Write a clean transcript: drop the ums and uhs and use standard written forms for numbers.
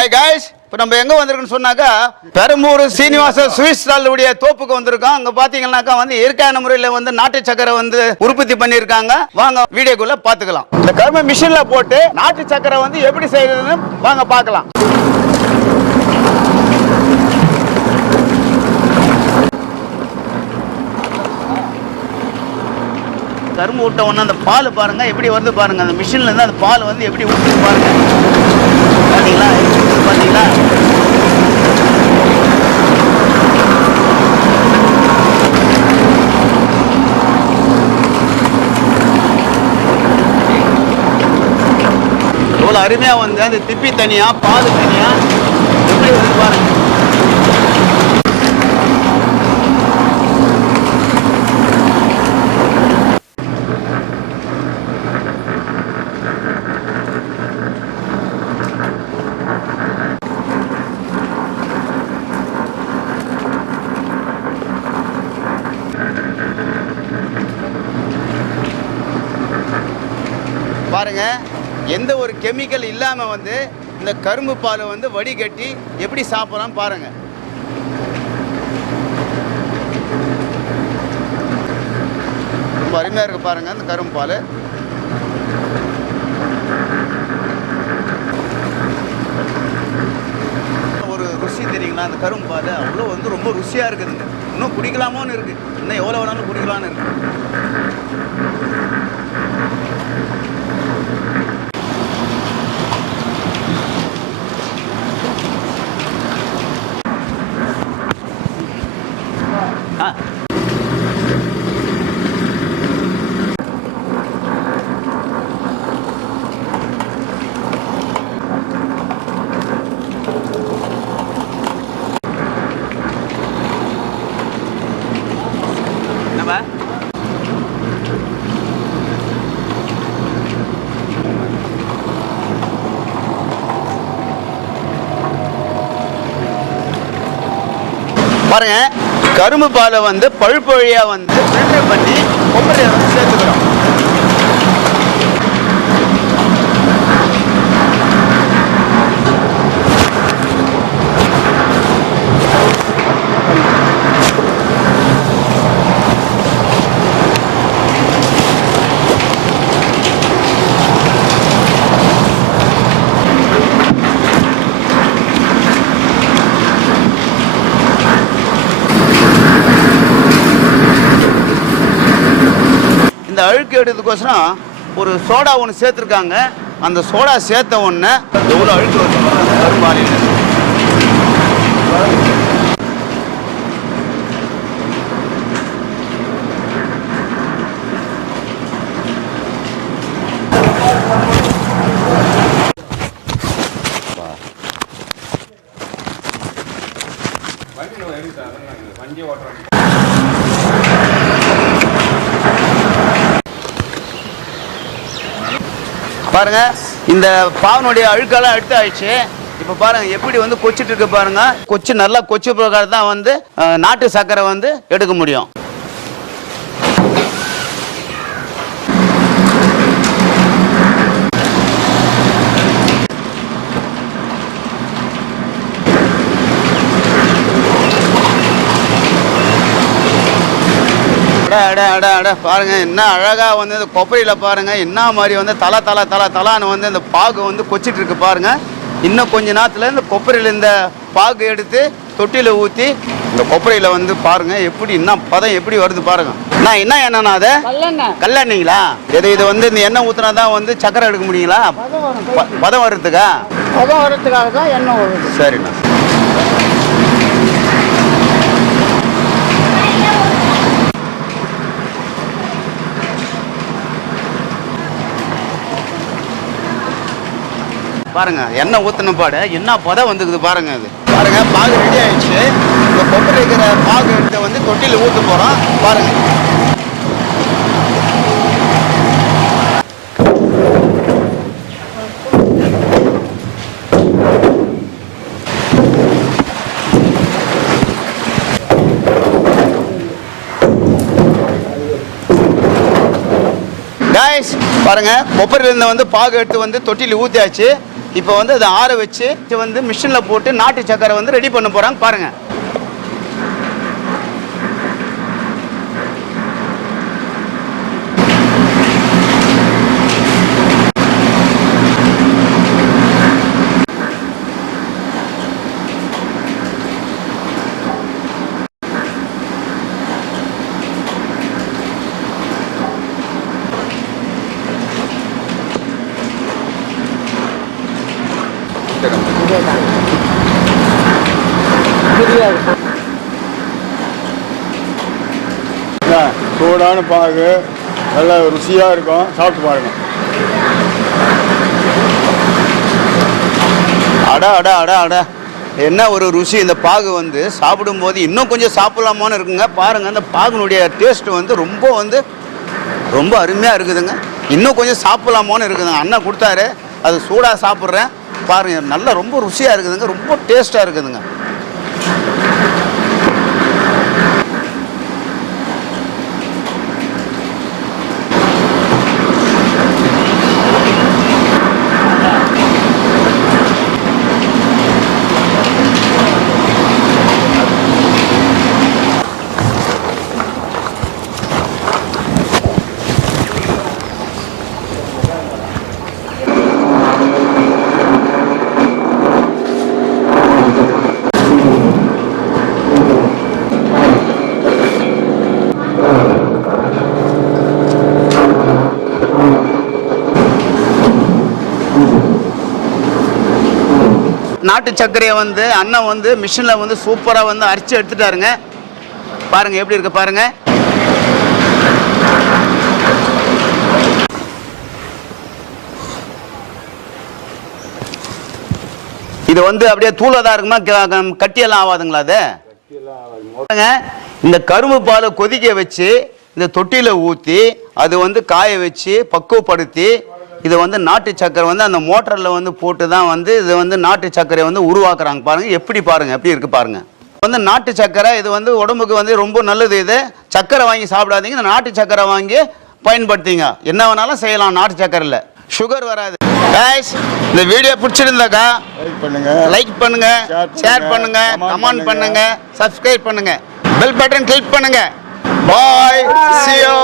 Hi guys, இப்போ நம்ம எங்க வந்திருக்கோம்னு சொன்னாக்கா பெரம்பூர் சீனிவாச ஸ்வீட் ஸ்டால் உடைய தோப்புக்கு வந்திருக்கோம். அங்க பாத்தீங்கன்னாக்கா வந்து இயற்கையான முறையில வந்து நாட்டு சக்கரை வந்து உற்பத்தி பண்ணிருக்காங்க. வாங்க வீடியோக்குள்ள பாத்துக்கலாம். இந்த கரும்பு மிஷின்ல போட்டு நாட்டு சக்கரை வந்து எப்படி செய்யறதுன்னு வாங்க பார்க்கலாம். கரும்பு விட்ட உடனே அந்த பால் பாருங்க எப்படி வருது பாருங்க. அந்த மிஷின்ல இருந்து அந்த பால் வந்து எப்படி ஊற்றுது பாருங்க. பாத்தீங்களா பாத்தீங்களா? எவ்வளவு அருமையா வந்து அந்த திப்பி தனியா பால் தனியா எப்படி வந்து பாருங்க. பாருங்க, எந்த ஒரு கெமிக்கல் இல்லாம வந்து இந்த கரும்பு பால் வந்து வடிகட்டி எப்படி சாப்பிடலாம் பாருங்க. ரொம்ப அருமையா இருக்கு பாருங்க இந்த கரும்பு பால். ஒரு ருசி தெரியுங்களா அந்த கரும்பு பால் அவ்வளோ வந்து ரொம்ப ருசியா இருக்குதுங்க. இன்னும் குடிக்கலாமோன்னு இருக்கு, இன்னும் எவ்வளோ வேணாலும் குடிக்கலான்னு இருக்கு. பாருங்க, கரும்பு பாலை வந்து பழுப்பு வழியா வந்து ஃபில்டர் பண்ணி கொப்பரையை வந்து சேர்த்துக்கிறோம். அழுக்கு எடுக்கிறதுக்கோசரம் ஒரு சோடா ஒன்று சேர்த்துருக்காங்க. அந்த சோடா சேர்த்த உடனே எவ்வளோ அழுக்கு வரும் கரும்பாலில். பாருங்க, இந்த பாவனுடைய அழுக்கெல்லாம் எடுத்து ஆயிடுச்சு. இப்ப பாருங்க எப்படி வந்து கொச்சிட்டு இருக்கு பாருங்க. கொச்சு நல்லா கொச்சு பிரகாரம் தான் வந்து நாட்டு சர்க்கரை வந்து எடுக்க முடியும். பாருங்க என்ன அழகா வந்து இந்த கொப்பரையில பாருங்க என்ன மாதிரி வந்து தலான்னு வந்து இந்த பாகு வந்து கொச்சிட்டு இருக்கு பாருங்க. இன்னும் கொஞ்ச நேரத்துல இந்த கொப்பரையில இந்த பாகு எடுத்து தொட்டியில ஊத்தி இந்த கொப்பரையில வந்து பாருங்க எப்படி இன்னும் பதம் எப்படி வருது பாருங்க. நான் என்ன எண்ணெய்னா அது கல்லெண்ணெய்ங்களா? இது வந்து இந்த எண்ணெய் ஊத்துனா தான் வந்து சக்கரை எடுக்க முடியுங்களா? பதம் வர்றதுக்காக தான் எண்ணெய் வருது. சரிண்ணா. பாருங்க எண்ணெய் ஊத்தின பாடு என்ன பதம் வந்துக்குது பாருங்க. அது பாருங்க பாகு ரெடி ஆயிடுச்சு. இந்த கொப்பரை இருக்கிற பாகு எடுத்து வந்து தொட்டில ஊத்த போறோம் பாருங்க. गाइस பாருங்க கொப்பரையில இருந்து வந்து பாகு எடுத்து வந்து தொட்டில ஊத்தியாச்சு. இப்போ வந்து அதை ஆற வச்சு வந்து மிஷினில் போட்டு நாட்டு சக்கரை வந்து ரெடி பண்ண போகிறாங்க பாருங்கள். சூடான பாகு நல்ல ருசியாக இருக்கும், சாப்பிட்டு பாருங்க. அடா அடா அடா அடா என்ன ஒரு ருசி! இந்த பாகு வந்து சாப்பிடும்போது இன்னும் கொஞ்சம் சாப்பிடலாமான்னு இருக்குங்க. பாருங்கள், அந்த பாகுனுடைய டேஸ்ட்டு வந்து ரொம்ப அருமையாக இருக்குதுங்க. இன்னும் கொஞ்சம் சாப்பிடலாமான்னு இருக்குதுங்க. அண்ணன் கொடுத்தாரு, அது சூடாக சாப்பிட்றேன் பாருங்கள். நல்லா ரொம்ப ருசியாக இருக்குதுங்க, ரொம்ப டேஸ்ட்டாக இருக்குதுங்க. நாட்டு சர்க்கரையை வந்து அண்ணன் வந்து மிஷினில் வந்து சூப்பராக வந்து அரைச்சி எடுத்துட்டாருங்க. பாருங்கள் எப்படி இருக்கு பாருங்கள். இது வந்து அப்படியே தூளாக தான் இருக்குமா, கட்டியெல்லாம் ஆகாதுங்களா? அது இந்த கரும்பு பாலை கொதிக்க வச்சு இந்த தொட்டியில் ஊற்றி அது வந்து காய வச்சு பக்குவப்படுத்தி இது வந்து நாட்டு சக்கரை வந்து அந்த மோட்டரில் வந்து போட்டு தான் வந்து இது வந்து நாட்டு சர்க்கரை வந்து உருவாக்குறாங்க. பாருங்கள் எப்படி இருக்குது பாருங்கள். வந்து நாட்டு சக்கரை இது வந்து உடம்புக்கு வந்து ரொம்ப நல்லது. இது சக்கரை வாங்கி சாப்பிடாதீங்க, இந்த நாட்டு சக்கரை வாங்கி பயன்படுத்திங்க. என்ன வேணாலும் செய்யலாம் நாட்டு சக்கரையில், சுகர் வராது. இந்த வீடியோ பிடிச்சிருந்தாக்கா லைக் பண்ணுங்க, ஷேர் பண்ணுங்க, கமெண்ட் பண்ணுங்க, சப்ஸ்கிரைப் பண்ணுங்க, பெல் பட்டன் கிளிக் பண்ணுங்க. பாய், see you.